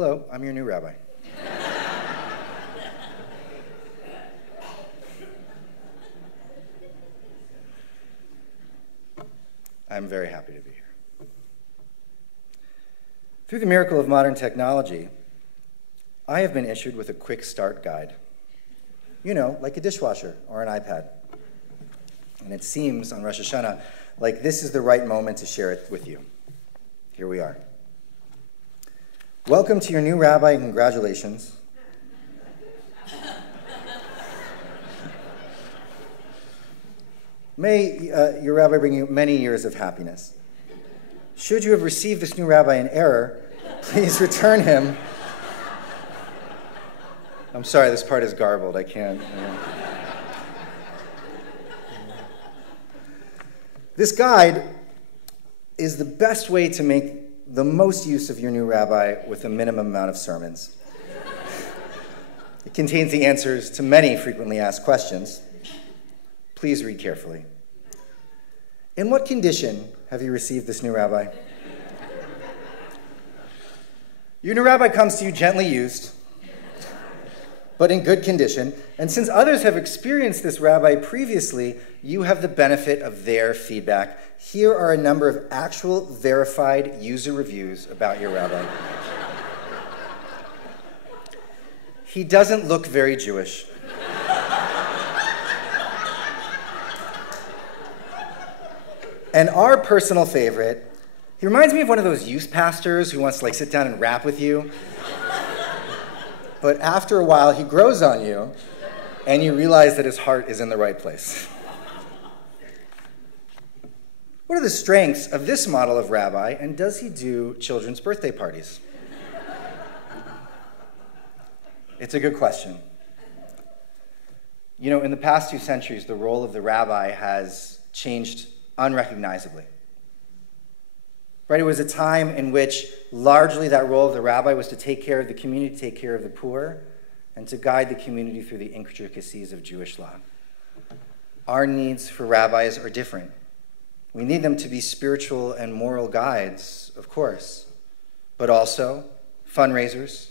Hello, I'm your new rabbi. I'm very happy to be here. Through the miracle of modern technology, I have been issued with a quick start guide. You know, like a dishwasher or an iPad. And it seems on Rosh Hashanah like this is the right moment to share it with you. Here we are. Welcome to your new rabbi, and congratulations. May your rabbi bring you many years of happiness. Should you have received this new rabbi in error, please return him. I'm sorry, this part is garbled. I can't. This guide is the best way to make the most use of your new rabbi with a minimum amount of sermons. It contains the answers to many frequently asked questions. Please read carefully. In what condition have you received this new rabbi? Your new rabbi comes to you gently used, but in good condition. And since others have experienced this rabbi previously, you have the benefit of their feedback. Here are a number of actual verified user reviews about your rabbi. He doesn't look very Jewish. And our personal favorite, he reminds me of one of those youth pastors who wants to sit down and rap with you. But after a while, he grows on you, and you realize that his heart is in the right place. What are the strengths of this model of rabbi, and does he do children's birthday parties? It's a good question. You know, in the past 2 centuries, the role of the rabbi has changed unrecognizably. Right? It was a time in which largely that role of the rabbi was to take care of the community, to take care of the poor, and to guide the community through the intricacies of Jewish law. Our needs for rabbis are different. We need them to be spiritual and moral guides, of course, but also fundraisers,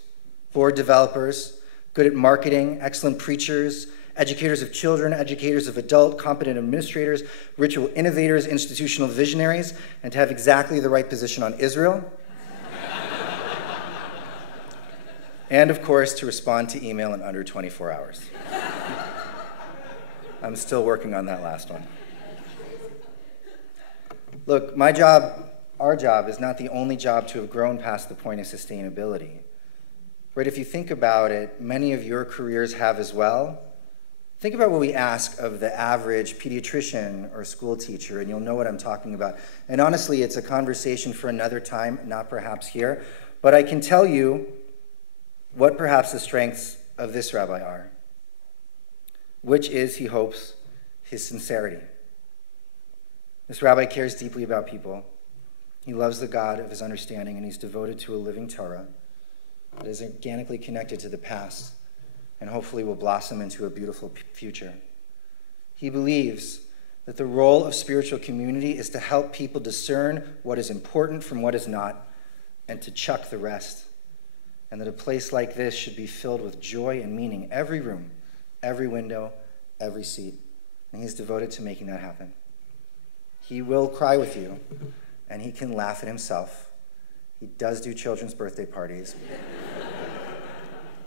board developers, good at marketing, excellent preachers, educators of children, educators of adult, competent administrators, ritual innovators, institutional visionaries, and to have exactly the right position on Israel. And, of course, to respond to email in under 24 hours. I'm still working on that last one. Look, my job, our job, is not the only job to have grown past the point of sustainability. Right? If you think about it, many of your careers have as well. Think about what we ask of the average pediatrician or school teacher, and you'll know what I'm talking about. And honestly, it's a conversation for another time, not perhaps here. But I can tell you what perhaps the strengths of this rabbi are, which is, he hopes, his sincerity. This rabbi cares deeply about people. He loves the God of his understanding, and he's devoted to a living Torah that is organically connected to the past and hopefully will blossom into a beautiful future. He believes that the role of spiritual community is to help people discern what is important from what is not, and to chuck the rest. And that a place like this should be filled with joy and meaning. Every room, every window, every seat. And he's devoted to making that happen. He will cry with you, and he can laugh at himself. He does do children's birthday parties,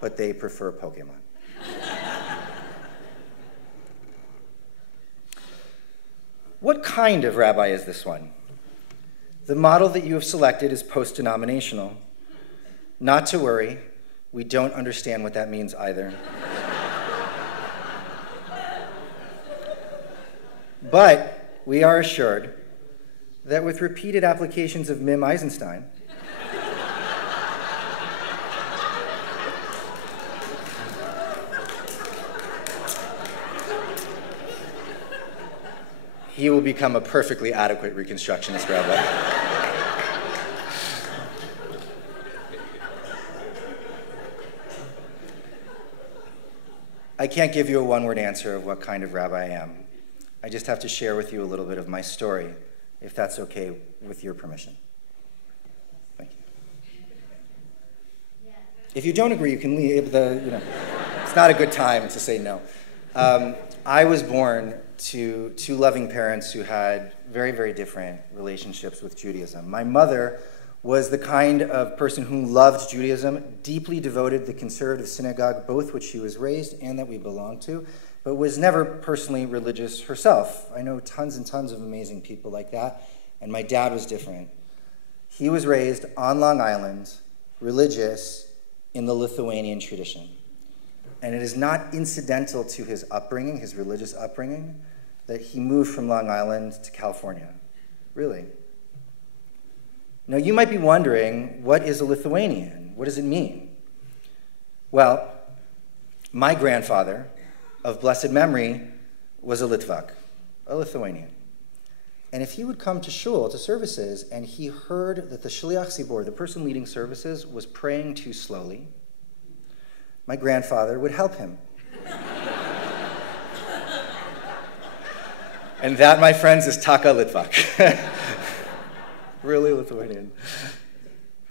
but they prefer Pokemon. What kind of rabbi is this one? The model that you have selected is post-denominational. Not to worry, we don't understand what that means either. But we are assured that with repeated applications of Mim Eisenstein, he will become a perfectly adequate Reconstructionist rabbi. I can't give you a one-word answer of what kind of rabbi I am. I just have to share with you a little bit of my story, if that's okay with your permission. Thank you. If you don't agree, you can leave. It's not a good time to say no. I was born to two loving parents who had very, very different relationships with Judaism. My mother was the kind of person who loved Judaism, deeply devoted the conservative synagogue, both which she was raised and that we belonged to, but was never personally religious herself. I know tons and tons of amazing people like that, and my dad was different. He was raised on Long Island, religious, in the Lithuanian tradition. And it is not incidental to his upbringing, his religious upbringing, that he moved from Long Island to California. Really. Now, you might be wondering, what is a Lithuanian? What does it mean? Well, my grandfather, of blessed memory, was a Litvak, a Lithuanian. And if he would come to shul, to services, and he heard that the Shliach Tzibor, the person leading services, was praying too slowly, my grandfather would help him. And that, my friends, is Taka Litvak. Really Lithuanian.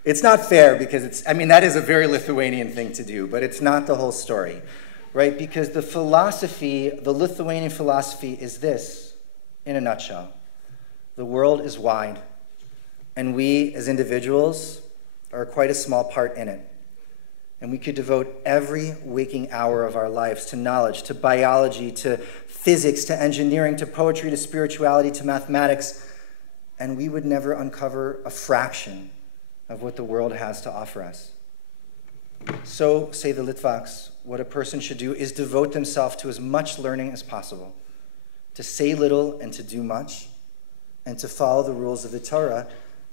It's not fair because that is a very Lithuanian thing to do, but it's not the whole story, right? Because the philosophy, the Lithuanian philosophy is this, in a nutshell. The world is wide, and we as individuals are quite a small part in it. And we could devote every waking hour of our lives to knowledge, to biology, to physics, to engineering, to poetry, to spirituality, to mathematics, and we would never uncover a fraction of what the world has to offer us. So, say the Litvaks, what a person should do is devote themselves to as much learning as possible, to say little and to do much, and to follow the rules of the Torah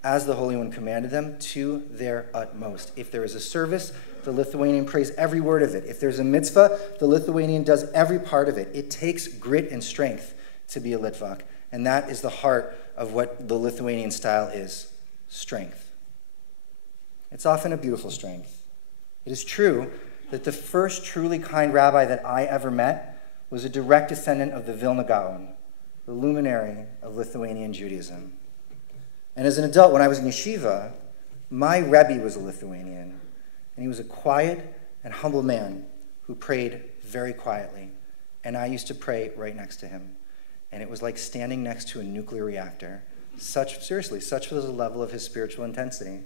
as the Holy One commanded them to their utmost. If there is a service, the Lithuanian prays every word of it. If there's a mitzvah, the Lithuanian does every part of it. It takes grit and strength to be a Litvak, and that is the heart of what the Lithuanian style is, strength. It's often a beautiful strength. It is true that the first truly kind rabbi that I ever met was a direct descendant of the Vilna Gaon, the luminary of Lithuanian Judaism. And as an adult, when I was in yeshiva, my Rabbi was a Lithuanian, and he was a quiet and humble man who prayed very quietly, and I used to pray right next to him. And it was like standing next to a nuclear reactor. Such was the level of his spiritual intensity.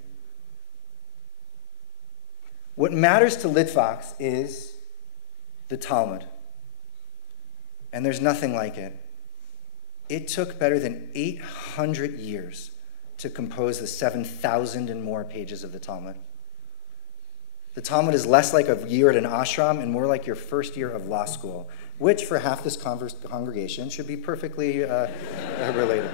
What matters to Litvaks is the Talmud. And there's nothing like it. It took better than 800 years to compose the 7,000 and more pages of the Talmud. The Talmud is less like a year at an ashram and more like your first year of law school, which for half this congregation should be perfectly related.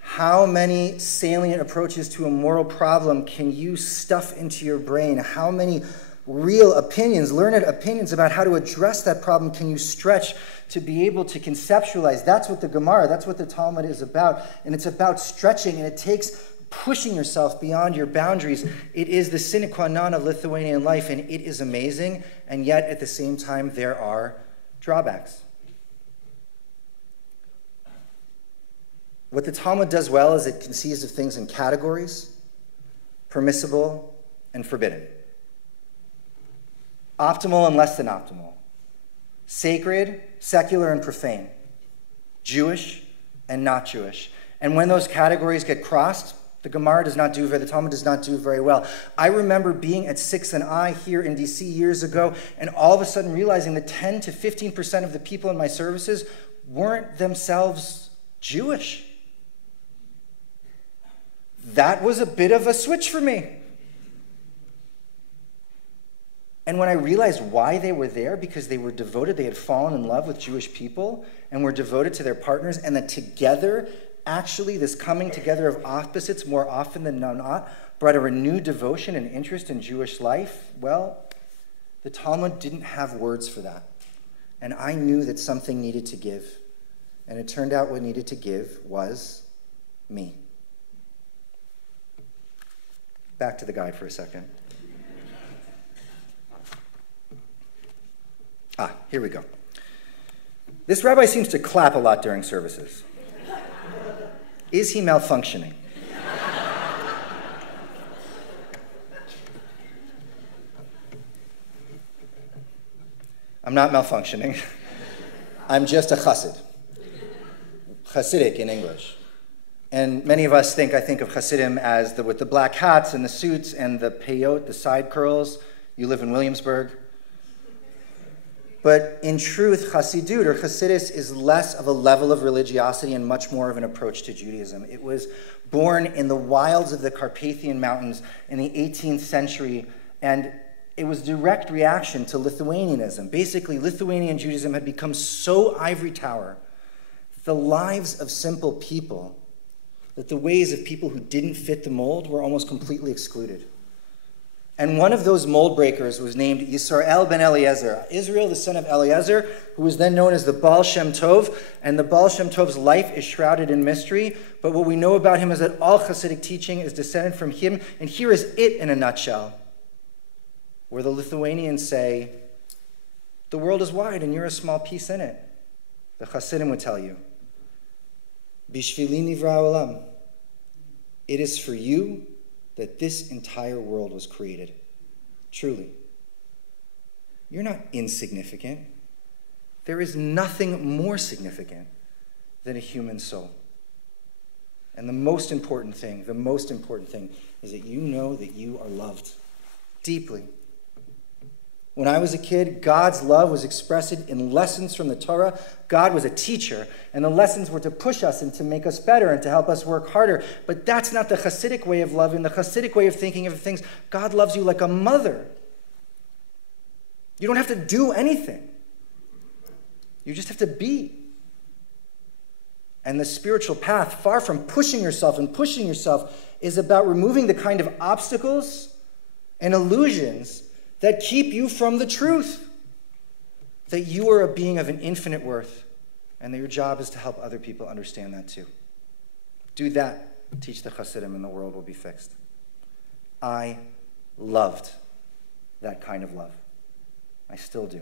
How many salient approaches to a moral problem can you stuff into your brain? How many real opinions, learned opinions about how to address that problem can you stretch to be able to conceptualize? That's what the Gemara, that's what the Talmud is about. And it's about stretching, and it takes pushing yourself beyond your boundaries. It is the sine qua non of Lithuanian life, and it is amazing. And yet, at the same time, there are drawbacks. What the Talmud does well is it conceives of things in categories, permissible and forbidden, optimal and less than optimal, sacred, secular and profane, Jewish and not Jewish. And when those categories get crossed, the Talmud does not do very well. I remember being at 6 and I here in DC years ago, and all of a sudden realizing that 10 to 15% of the people in my services weren't themselves Jewish. That was a bit of a switch for me. And when I realized why they were there, because they were devoted, they had fallen in love with Jewish people and were devoted to their partners, and that together, actually, this coming together of opposites more often than not brought a renewed devotion and interest in Jewish life, well, the Talmud didn't have words for that. And I knew that something needed to give. And it turned out what needed to give was me. Back to the guide for a second. Here we go. This rabbi seems to clap a lot during services. Is he malfunctioning? I'm not malfunctioning. I'm just a chassid. Hasidic in English. And many of us think of Hasidim as with the black hats and the suits and the peyot, the side curls. You live in Williamsburg. But in truth, Hasidut or Hasidus is less of a level of religiosity and much more of an approach to Judaism. It was born in the wilds of the Carpathian Mountains in the 18th century, and it was direct reaction to Lithuanianism. Basically, Lithuanian Judaism had become so ivory tower, the lives of simple people, that the ways of people who didn't fit the mold were almost completely excluded. And one of those mold breakers was named Yisrael ben Eliezer, Israel, the son of Eliezer, who was then known as the Baal Shem Tov. And the Baal Shem Tov's life is shrouded in mystery. But what we know about him is that all Hasidic teaching is descended from him. And here is it in a nutshell, where the Lithuanians say, the world is wide and you're a small piece in it. The Hasidim would tell you, Bishvili nivra olam. It is for you that this entire world was created. Truly. You're not insignificant. There is nothing more significant than a human soul. And the most important thing is that you know that you are loved deeply. When I was a kid, God's love was expressed in lessons from the Torah. God was a teacher, and the lessons were to push us and to make us better and to help us work harder. But that's not the Hasidic way of loving. The Hasidic way of thinking of things, God loves you like a mother. You don't have to do anything. You just have to be. And the spiritual path, far from pushing yourself, is about removing the kind of obstacles and illusions that keep you from the truth, that you are a being of an infinite worth, and that your job is to help other people understand that too. Do that, teach the Hasidim, and the world will be fixed. I loved that kind of love. I still do.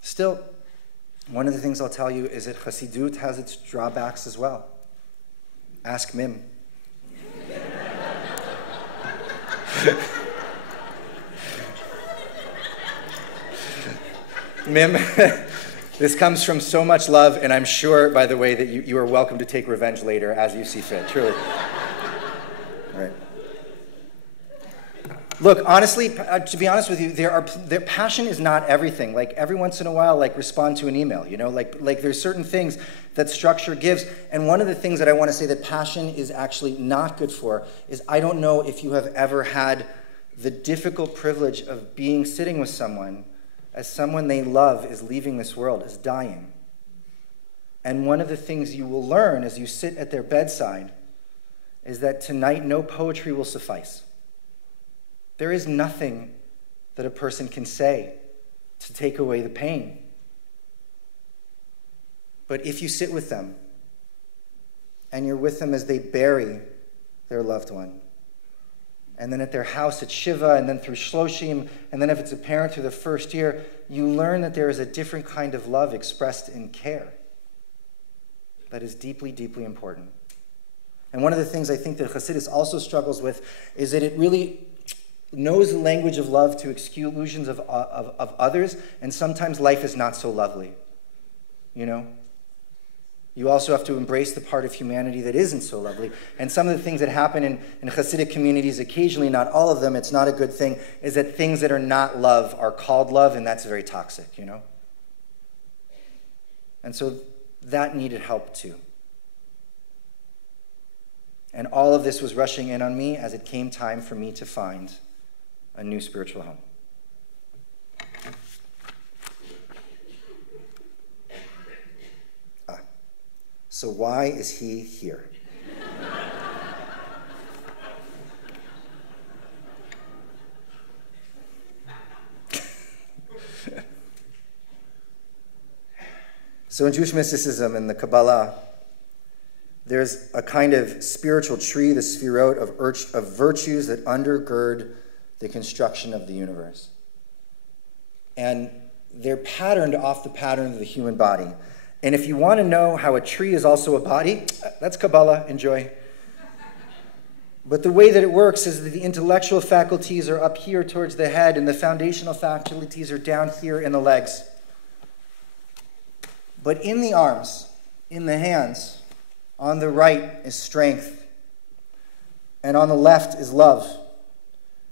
Still, one of the things I'll tell you is that Hasidut has its drawbacks as well. Ask Mim. Mim, this comes from so much love, and I'm sure, by the way, that you are welcome to take revenge later as you see fit, truly. All right. Look, honestly, to be honest with you, their passion is not everything. Like, every once in a while, respond to an email, you know? Like there's certain things that structure gives, and one of the things that I want to say that passion is actually not good for is I don't know if you have ever had the difficult privilege of sitting with someone as someone they love is leaving this world, is dying. And one of the things you will learn as you sit at their bedside is that tonight no poetry will suffice. There is nothing that a person can say to take away the pain. But if you sit with them, and you're with them as they bury their loved one, and then at their house at Shiva, and then through Shloshim, and then if it's a parent through the first year, you learn that there is a different kind of love expressed in care that is deeply, deeply important. And one of the things I think that Hasidus also struggles with is that it really knows the language of love to excuse illusions of others, and sometimes life is not so lovely, you know? You also have to embrace the part of humanity that isn't so lovely. And some of the things that happen in Hasidic communities, occasionally, not all of them, it's not a good thing, is that things that are not love are called love, and that's very toxic, you know? And so that needed help too. And all of this was rushing in on me as it came time for me to find a new spiritual home. So why is he here? So in Jewish mysticism and the Kabbalah, there's a kind of spiritual tree, the sphirot of virtues that undergird the construction of the universe. And they're patterned off the pattern of the human body. And if you want to know how a tree is also a body, that's Kabbalah, enjoy. But the way that it works is that the intellectual faculties are up here towards the head, and the foundational faculties are down here in the legs. But in the arms, in the hands, on the right is strength, and on the left is love.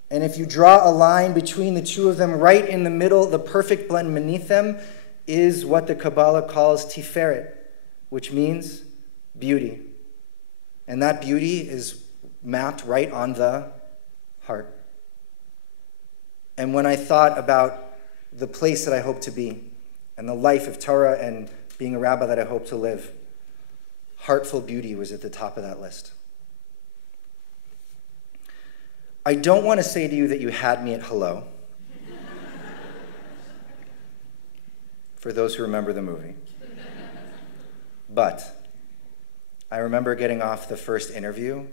And if you draw a line between the two of them, right in the middle, the perfect blend beneath them is what the Kabbalah calls tiferet, which means beauty. And that beauty is mapped right on the heart. And when I thought about the place that I hope to be, and the life of Torah and being a rabbi that I hope to live, heartful beauty was at the top of that list. I don't want to say to you that you had me at hello, for those who remember the movie. But I remember getting off the first interview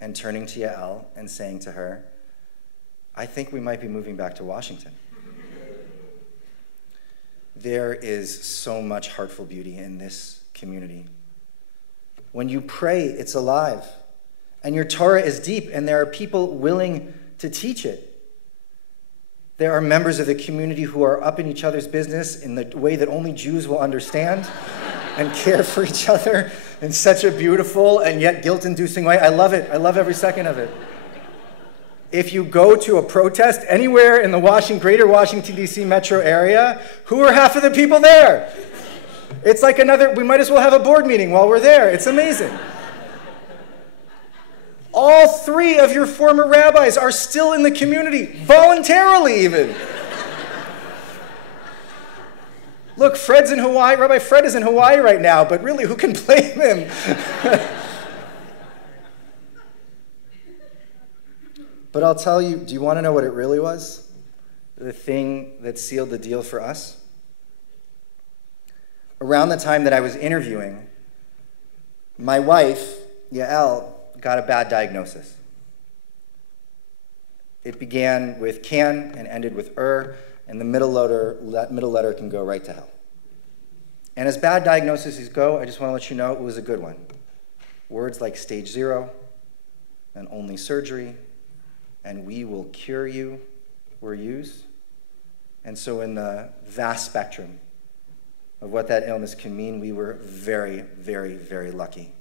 and turning to Yael and saying to her, I think we might be moving back to Washington. There is so much heartful beauty in this community. When you pray, it's alive. And your Torah is deep, and there are people willing to teach it. There are members of the community who are up in each other's business in the way that only Jews will understand and care for each other in such a beautiful and yet guilt-inducing way. I love it. I love every second of it. If you go to a protest anywhere in the greater Washington, D.C. metro area, who are half of the people there? It's like we might as well have a board meeting while we're there. It's amazing. All three of your former rabbis are still in the community, voluntarily even. Look, Fred's in Hawaii. Rabbi Fred is in Hawaii right now, but really, who can blame him? But I'll tell you, do you want to know what it really was? The thing that sealed the deal for us? Around the time that I was interviewing, my wife, Yael, got a bad diagnosis. It began with can and ended with and the middle letter can go right to hell. And as bad diagnoses go, I just want to let you know it was a good one. Words like stage 0 and only surgery and we will cure you were used. And so in the vast spectrum of what that illness can mean, we were very, very, very lucky.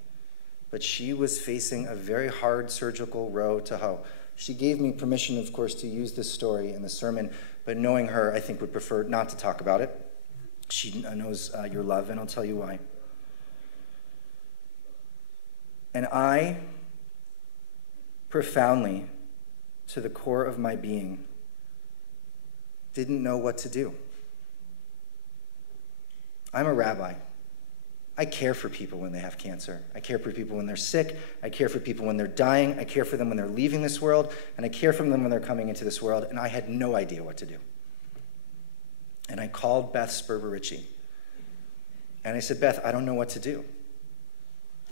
But she was facing a very hard surgical row to hoe. She gave me permission, of course, to use this story in the sermon, but knowing her, I think would prefer not to talk about it. She knows your love, and I'll tell you why. And I, profoundly, to the core of my being, didn't know what to do. I'm a rabbi. I care for people when they have cancer. I care for people when they're sick. I care for people when they're dying. I care for them when they're leaving this world. And I care for them when they're coming into this world. And I had no idea what to do. And I called Beth Sperber-Ritchie. And I said, Beth, I don't know what to do.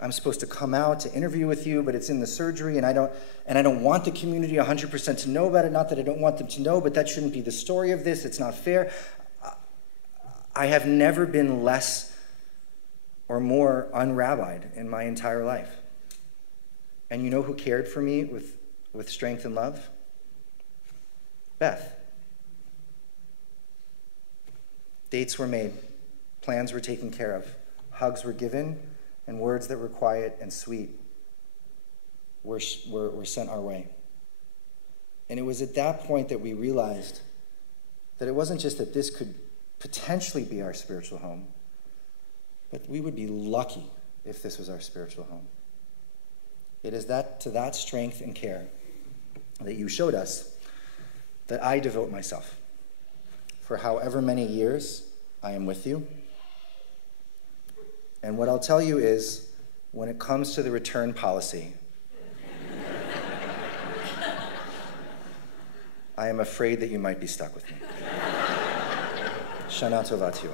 I'm supposed to come out to interview with you, but it's in the surgery, and I don't want the community 100% to know about it. Not that I don't want them to know, but that shouldn't be the story of this. It's not fair. I have never been less or more unrabbied in my entire life. And you know who cared for me with strength and love? Beth. Dates were made, plans were taken care of, hugs were given, and words that were quiet and sweet were sent our way. And it was at that point that we realized that it wasn't just that this could potentially be our spiritual home, but we would be lucky if this was our spiritual home. It is to that strength and care that you showed us that I devote myself. For however many years I am with you. And what I'll tell you is, when it comes to the return policy, I am afraid that you might be stuck with me. Shana Tova to you.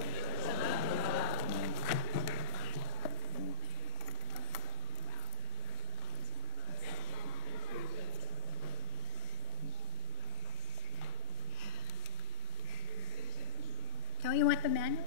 Don't you want the manual?